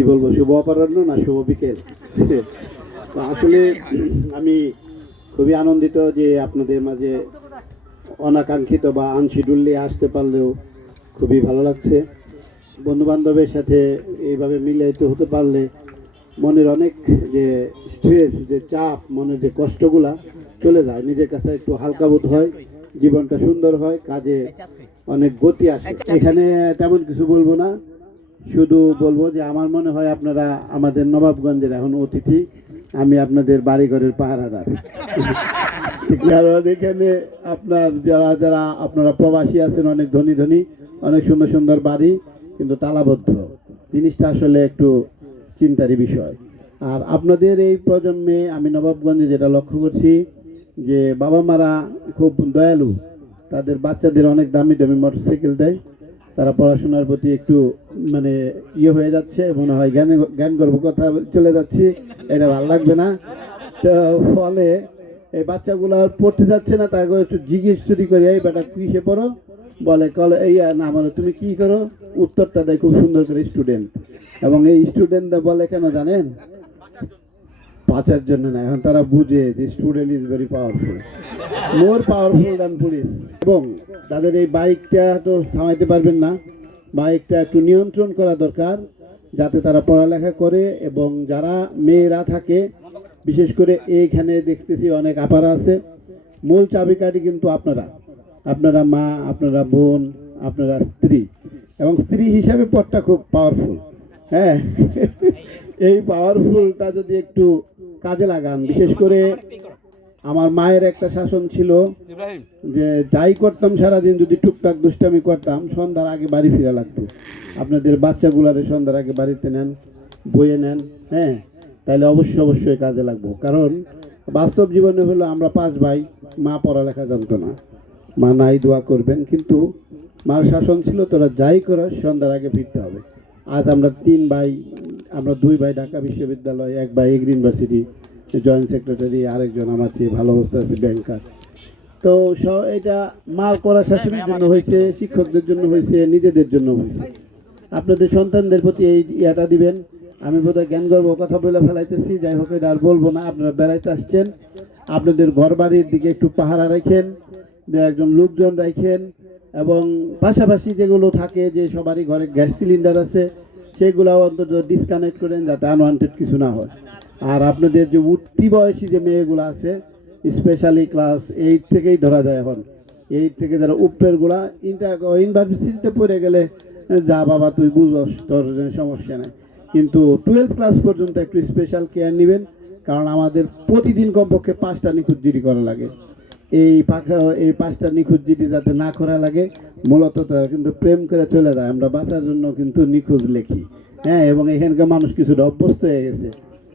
কি বলবো, শুভ অপরাহ্ন না শুভ বিকেল। তো আসলে আমি খুবই আনন্দিত যে আপনাদের মাঝে অনাকাঙ্ক্ষিত বা আনশিডিউলি আসতে পারলেও খুবই ভালো লাগছে। বন্ধু বান্ধবের সাথে এইভাবে মিলিত হতে পারলে মনের অনেক যে স্ট্রেস, যে চাপ, মনের যে কষ্টগুলা চলে যায়, নিজের কাছে একটু হালকা বোধ হয়, জীবনটা সুন্দর হয়, কাজে অনেক গতি আসে। এখানে তেমন কিছু বলবো না, শুধু বলবো যে আমার মনে হয় আপনারা আমাদের নবাবগঞ্জের এখন অতিথি, আমি আপনাদের বাড়িঘরের পাহারাদার। কারণ এখানে আপনার যারা যারা আপনারা প্রবাসী আছেন, অনেক ধনী ধনী, অনেক সুন্দর সুন্দর বাড়ি, কিন্তু তালাবদ্ধ। জিনিসটা আসলে একটু চিন্তারই বিষয়। আর আপনাদের এই প্রজন্মে আমি নবাবগঞ্জে যেটা লক্ষ্য করছি যে বাবা মারা খুব দয়ালু, তাদের বাচ্চাদের অনেক দামি দামি মোটরসাইকেল দেয়, তারা পড়াশোনার প্রতি একটু মানে ইয়ে হয়ে যাচ্ছে, মনে হয় জ্ঞান গর্ব কথা চলে যাচ্ছি, এটা ভালো লাগবে না। তো ফলে এই বাচ্চাগুলো পড়তে যাচ্ছে না, তাকে একটু জিজ্ঞেস যদি করে এই বেটা কিসে পড়ো, বলে কলে এই না, মানে তুমি কি করো, উত্তরটা দেয় খুব সুন্দর করে স্টুডেন্ট। এবং এই স্টুডেন্টরা বলে কেন জানেন? বাঁচার জন্য না, এখন তারা বুঝে যে student is very powerful, more powerful than police. এবং তাদের এই বাইকটা তো থামাইতে পারবেন না, বাইকটা একটু নিয়ন্ত্রণ করা দরকার যাতে তারা পড়ালেখা করে। এবং যারা মেয়েরা থাকে, বিশেষ করে এইখানে দেখতেছি অনেক আপারা আছে, মূল চাবিকাঠি কিন্তু আপনারা, আপনারা মা, আপনারা বোন, আপনারা স্ত্রী, এবং স্ত্রী হিসাবে পথটা খুব পাওয়ারফুল। হ্যাঁ, এই পাওয়ারফুলটা যদি একটু কাজে লাগান। বিশেষ করে আমার মায়ের একটা শাসন ছিল যে যাই করতাম সারাদিন, যদি টুকটাক দুষ্টামি করতাম, সন্ধ্যার আগে বাড়ি ফিরে লাগতো। আপনাদের বাচ্চাগুলারে সন্ধ্যার আগে বাড়িতে নেন, বইয়ে নেন, হ্যাঁ, তাহলে অবশ্যই কাজে লাগবো। কারণ বাস্তব জীবনে হলো আমরা 5 ভাই, মা পড়ালেখা জানতো না, মা নাই দোয়া করবেন, কিন্তু মার শাসন ছিল তোরা যাই করাস সন্ধ্যার আগে ফিরতে হবে। আজ আমরা 3 ভাই, আমরা 2 ভাই ঢাকা বিশ্ববিদ্যালয়, 1 ভাই এগ্রি ইউনিভার্সিটি জয়েন্ট সেক্রেটারি, আরেকজন আমার চেয়ে ভালো অবস্থা আছে ব্যাংকার। তো এটা মার করা শাসনের জন্য হয়েছে, শিক্ষকদের জন্য হয়েছে, নিজেদের জন্য হয়েছে। আপনাদের সন্তানদের প্রতি এই ইয়াটা দিবেন। আমি বোধহয় জ্ঞান গর্ব কথা বলে ফেলাইতেছি, যাই হোক এটা আর বলবো না। আপনারা বেড়াইতে আসছেন, আপনাদের ঘর বাড়ির দিকে একটু পাহারা রাখেন, একজন লোকজন রাখেন, এবং পাশাপাশি যেগুলো থাকে যে সবারই ঘরে গ্যাস সিলিন্ডার আছে, সেগুলো অন্তত ডিসকানেক্ট করেন যাতে আনওয়ান্টেড কিছু না হয়। আর আপনাদের যে উঠতি বয়সী যে মেয়েগুলো আছে, স্পেশালি ক্লাস 8 থেকেই ধরা যায়, এখন 8 থেকে যারা উপরেরগুলা ইউনিভার্সিটিতে পড়ে গেলে যা বাবা তুই বুঝস, তোর সমস্যা নেই, কিন্তু 12 ক্লাস পর্যন্ত একটু স্পেশাল কেয়ার নেবেন। কারণ আমাদের প্রতিদিন কমপক্ষে 5টা নিখোঁজ জিডি করা লাগে। এই 5টা নিখোঁজ জিডি যাতে না করা লাগে, মূলত তারা কিন্তু প্রেম করে চলে যায়, আমরা বাঁচার জন্য কিন্তু নিখোঁজ লেখি। হ্যাঁ, এবং এখানকার মানুষ কিছুটা অভ্যস্ত হয়ে গেছে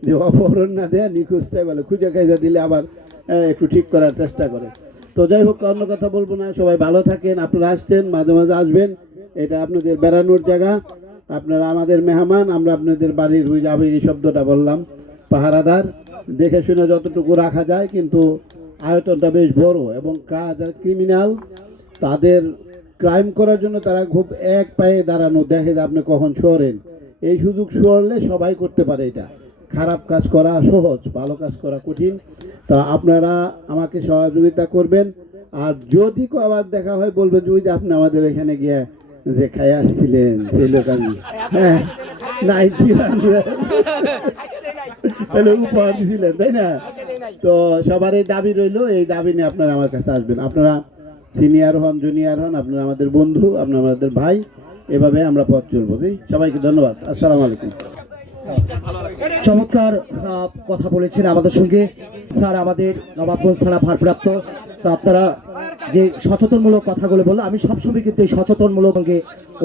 যে অপহরণ না দেয়, নিখোঁজটাই বলে, খুঁজে খাইজা দিলে আবার একটু ঠিক করার চেষ্টা করে। তো যাই হোক, অন্য কথা বলবো না, সবাই ভালো থাকেন। আপনারা আসছেন, মাঝে মাঝে আসবেন, এটা আপনাদের বেড়ানোর জায়গা, আপনারা আমাদের মেহমান, আমরা আপনাদের বাড়ির ওই যাবে, এই শব্দটা বললাম, পাহারাদার। দেখে শুনে যতটুকু রাখা যায়, কিন্তু আয়তনটা বেশ বড়। এবং যারা ক্রিমিনাল, তাদের ক্রাইম করার জন্য তারা খুব এক পায়ে দাঁড়ানো, দেখে যে আপনি কখন সরেন, এই সুযোগ সরলে সবাই করতে পারে। এটা খারাপ কাজ করা সহজ, ভালো কাজ করা কঠিন। তা আপনারা আমাকে সহযোগিতা করবেন। আর যদি আবার দেখা হয়, বলবেন যে ওই যে আপনি আমাদের এখানে গিয়ে যে খাই আসছিলেন, সেই লোক আমি, হ্যাঁ, 91 তাহলে উপহার দিয়েছিলেন, তাই না? তো সবার এই দাবি রইল, এই দাবি নিয়ে আপনারা আমার কাছে আসবেন। আপনারা সিনিয়র হন, জুনিয়র হন, আপনারা আমাদের বন্ধু, আপনারা আমাদের ভাই, এভাবে আমরা পথ চলবো। সবাইকে ধন্যবাদ, আসসালামু আলাইকুম। চমৎকার কথা বলেছেন আমাদের সঙ্গে স্যার, আমাদের নবাবগঞ্জ থানা ভারপ্রাপ্ত। তো আপনারা যে সচেতনমূলক কথাগুলো বললো, আমি সবসময় কিন্তু এই সচেতনমূলক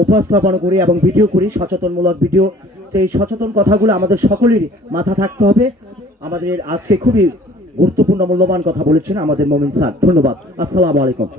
উপস্থাপন করি এবং ভিডিও করি, সচেতনমূলক ভিডিও। সেই সচেতন কথাগুলো আমাদের সকলেরই মাথা থাকতে হবে। আমাদের আজকে খুবই গুরুত্বপূর্ণ মূল্যবান কথা বলেছেন আমাদের মমিন স্যার, ধন্যবাদ, আসসালামু আলাইকুম।